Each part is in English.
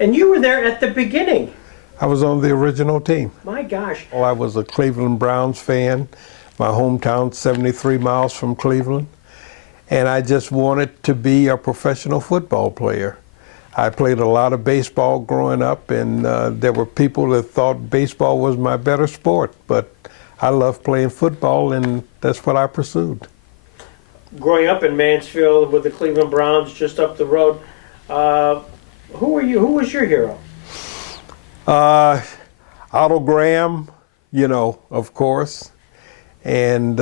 And you were there at the beginning. I was on the original team. My gosh. Well, I was a Cleveland Browns fan. My hometown, 73 miles from Cleveland. And I just wanted to be a professional football player. I played a lot of baseball growing up, and there were people that thought baseball was my better sport, but I loved playing football, and that's what I pursued. Growing up in Mansfield with the Cleveland Browns just up the road, who were you? Who was your hero? Otto Graham, you know, of course, and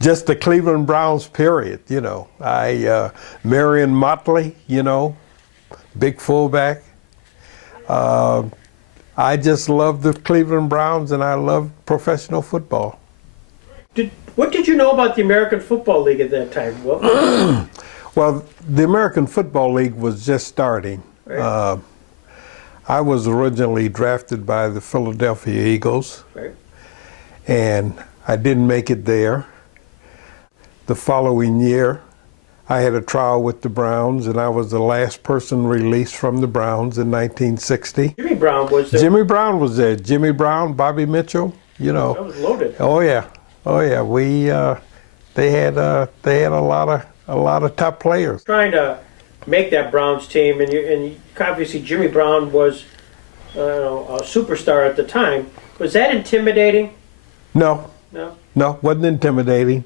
just the Cleveland Browns, period, you know. Marion Motley, you know, big fullback. I just love the Cleveland Browns, and I love professional football. What did you know about the American Football League at that time? Well, the American Football League was just starting. Right. I was originally drafted by the Philadelphia Eagles, Right. and I didn't make it there. The following year, I had a trial with the Browns, and I was the last person released from the Browns in 1960. Jimmy Brown was there. Jimmy Brown was there. Jimmy Brown, Bobby Mitchell, you know. That was loaded. Oh yeah, oh yeah. They had a lot of top players. Trying to make that Browns team, and obviously Jimmy Brown was a superstar at the time. Was that intimidating? No, No. wasn't intimidating.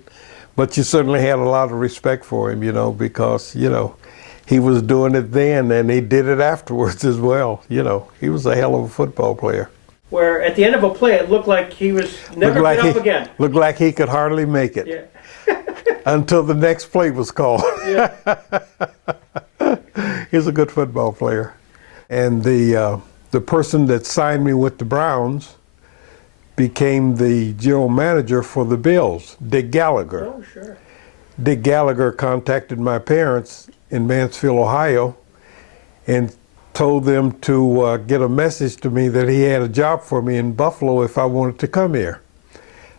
But you certainly had a lot of respect for him, you know, because, you know, he was doing it then and he did it afterwards as well. You know, he was a hell of a football player. Where at the end of a play, it looked like he was never get up again. Looked like he could hardly make it. Yeah. Until the next play was called. Yeah. He's a good football player. And the person that signed me with the Browns became the general manager for the Bills, Dick Gallagher. Oh, sure. Dick Gallagher contacted my parents in Mansfield, Ohio, and told them to get a message to me that he had a job for me in Buffalo if I wanted to come here.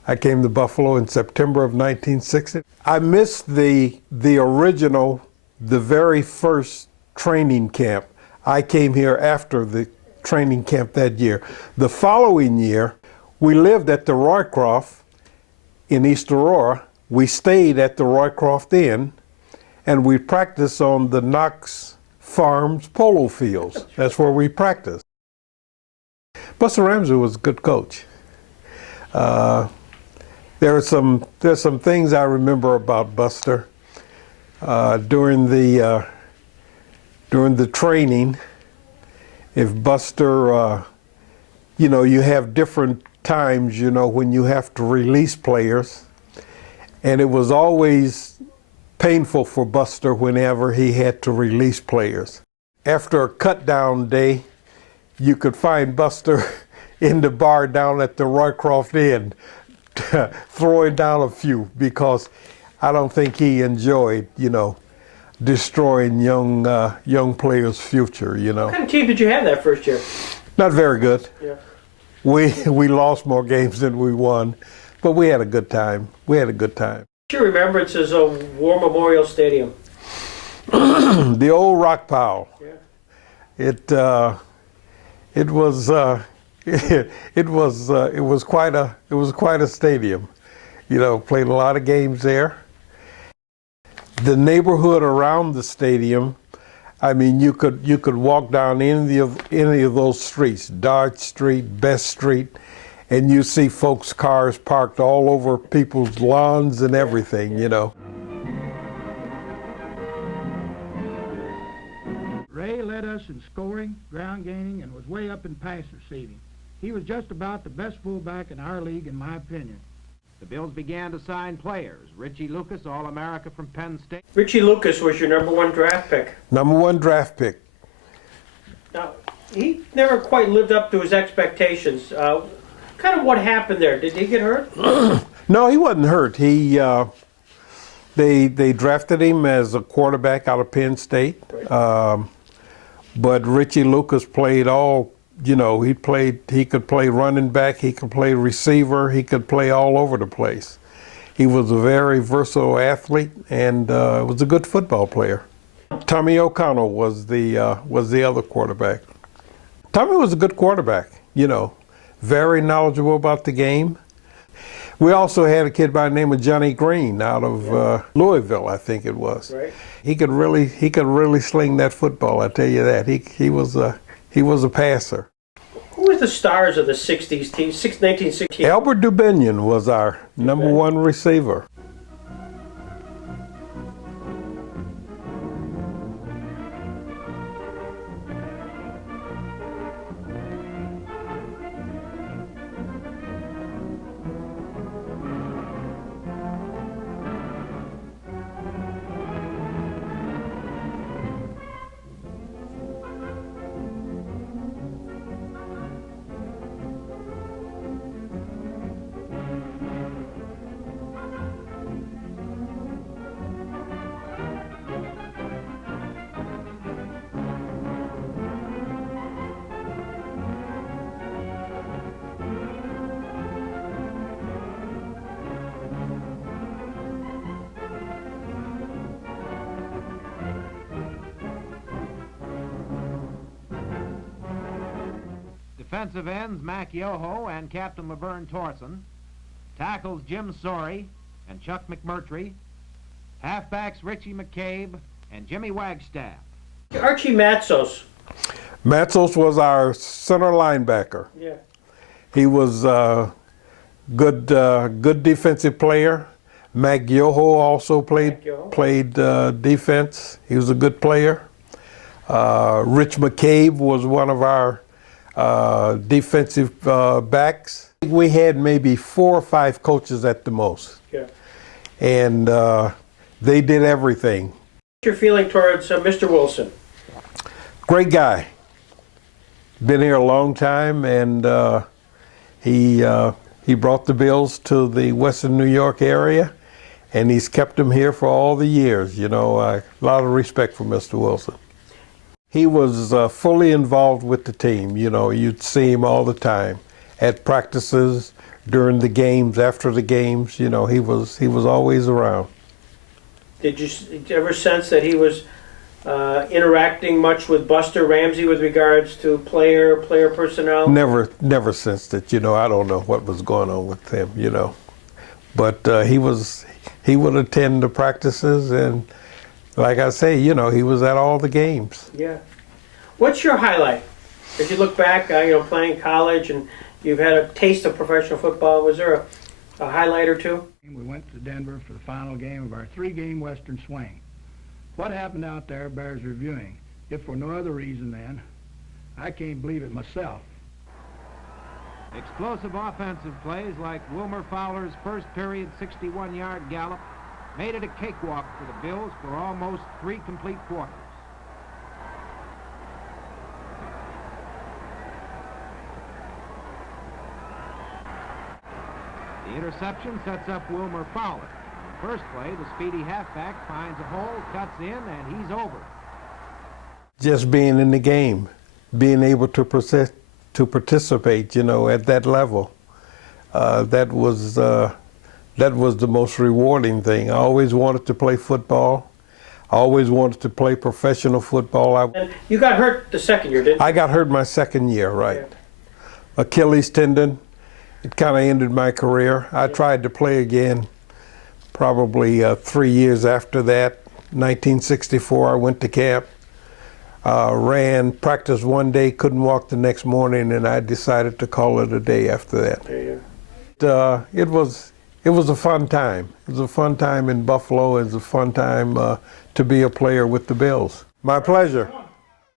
I came to Buffalo in September of 1960. I missed the original, the very first training camp. I came here after the training camp that year. The following year, we lived at the Roycroft in East Aurora. We stayed at the Roycroft Inn, and we practiced on the Knox Farms polo fields. That's where we practiced. Buster Ramsey was a good coach. There's some things I remember about Buster. During the training, if Buster, you know, you have different times, you know, when you have to release players, and it was always painful for Buster whenever he had to release players. After a cut down day, you could find Buster in the bar down at the Roycroft Inn throwing down a few, because I don't think he enjoyed, you know, destroying young players' future, you know. What kind of team did you have that first year? Not very good. Yeah. We lost more games than we won, but we had a good time. We had a good time. Your remembrances of War Memorial Stadium. The old rock pile. Yeah. It was quite a stadium. You know, played a lot of games there. The neighborhood around the stadium, I mean, you could walk down any of those streets, Dodge Street, Best Street, and you see folks' cars parked all over people's lawns and everything, you know. Ray led us in scoring, ground gaining, and was way up in pass receiving. He was just about the best fullback in our league, in my opinion. The Bills began to sign players. Richie Lucas, All-America from Penn State. Richie Lucas was your #1 draft pick. #1 draft pick. Now, he never quite lived up to his expectations. Kind of what happened there? Did he get hurt? No, he wasn't hurt. They drafted him as a quarterback out of Penn State. But Richie Lucas played all, you know, he could play running back, he could play receiver, he could play all over the place. He was a very versatile athlete and was a good football player. Tommy O'Connell was the other quarterback. Tommy was a good quarterback, you know, very knowledgeable about the game. We also had a kid by the name of Johnny Green out of Louisville, I think it was. Right. He could really sling that football. I tell you that. He was a passer. Who were the stars of the '60s team? 1960. Albert Dubinion was our number one receiver. Defensive ends Mac Yoho and Captain Laverne Torson. Tackles Jim Sorey and Chuck McMurtry. Halfbacks Richie McCabe and Jimmy Wagstaff. Archie Matsos. Matsos was our center linebacker. Yeah. He was a good defensive player. Mac Yoho also played defense. He was a good player. Rich McCabe was one of our defensive backs. We had maybe 4 or 5 coaches at the most. Yeah. And they did everything. What's your feeling towards Mr. Wilson? Great guy. Been here a long time, and he brought the Bills to the Western New York area, and he's kept them here for all the years. You know, a lot of respect for Mr. Wilson. He was fully involved with the team. You know, you'd see him all the time at practices, during the games, after the games. You know, he was always around. Did you ever sense that he was interacting much with Buster Ramsey with regards to player personnel? Never sensed it. You know, I don't know what was going on with him. You know, but he would attend the practices, and like I say, you know, he was at all the games. Yeah. What's your highlight? As you look back, you know, playing college and you've had a taste of professional football, was there a highlight or two? We went to Denver for the final game of our 3-game Western swing. What happened out there bears reviewing. If for no other reason then, I can't believe it myself. Explosive offensive plays like Wilmer Fowler's first period 61-yard gallop made it a cakewalk for the Bills for almost 3 complete quarters. The interception sets up Wilmer Fowler. First play, the speedy halfback finds a hole, cuts in, and he's over. Just being in the game, being able to participate, you know, at that level, that was the most rewarding thing. I always wanted to play football. I always wanted to play professional football. And you got hurt the second year, didn't you? I got hurt my second year, right. Yeah. Achilles tendon. It kind of ended my career. I tried to play again probably 3 years after that. 1964, I went to camp, practiced one day, couldn't walk the next morning, and I decided to call it a day after that. Yeah. It was a fun time. It was a fun time in Buffalo. It was a fun time to be a player with the Bills. My pleasure.